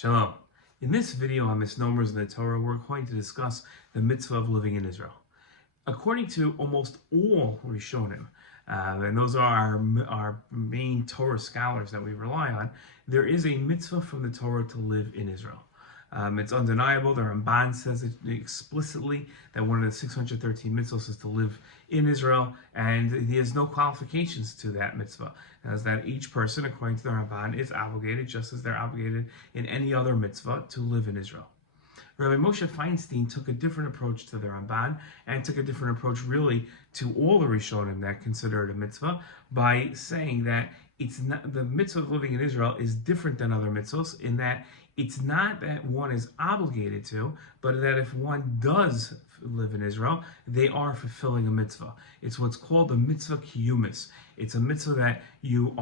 Shalom. In this video on Misnomers in the Torah, we're going to discuss the mitzvah of living in Israel. According to almost all Rishonim, and those are our main Torah scholars that we rely on, there is a mitzvah from the Torah to live in Israel. It's undeniable. The Ramban says it explicitly that one of the 613 mitzvahs is to live in Israel, and he has no qualifications to that mitzvah, as that each person, according to the Ramban, is obligated, just as they're obligated in any other mitzvah, to live in Israel. Rabbi Moshe Feinstein took a different approach to the Ramban and took a different approach really to all the Rishonim that consider it a mitzvah by saying that it's not, the mitzvah of living in Israel is different than other mitzvahs in that it's not that one is obligated to, but that if one does live in Israel, they are fulfilling a mitzvah. It's what's called a mitzvah kiyumis. It's a mitzvah that you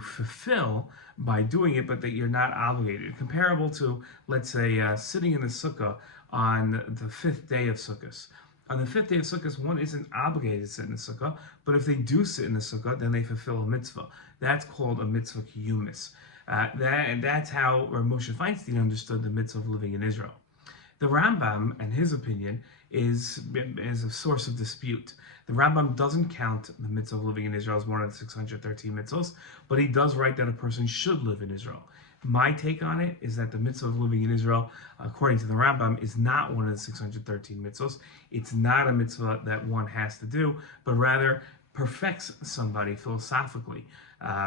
fulfill by doing it, but that you're not obligated. Comparable to, let's say, sitting in the sukkah on the fifth day of Sukkot. On the fifth day of Sukkot, one isn't obligated to sit in the sukkah, but if they do sit in the sukkah, then they fulfill a mitzvah. That's called a mitzvah kiyumis. That's how Moshe Feinstein understood the mitzvah of living in Israel. The Rambam, and his opinion, is a source of dispute. The Rambam doesn't count the mitzvah of living in Israel as one of the 613 mitzvahs, but he does write that a person should live in Israel. My take on it is that the mitzvah of living in Israel, according to the Rambam, is not one of the 613 mitzvahs. It's not a mitzvah that one has to do, but rather perfects somebody philosophically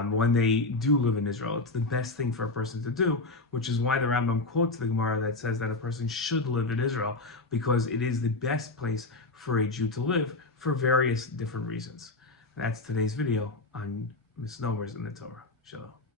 when they do live in Israel. It's the best thing for a person to do, which is why the Rambam quotes the Gemara that says that a person should live in Israel, because it is the best place for a Jew to live for various different reasons. That's today's video on Misnomers in the Torah. Shalom.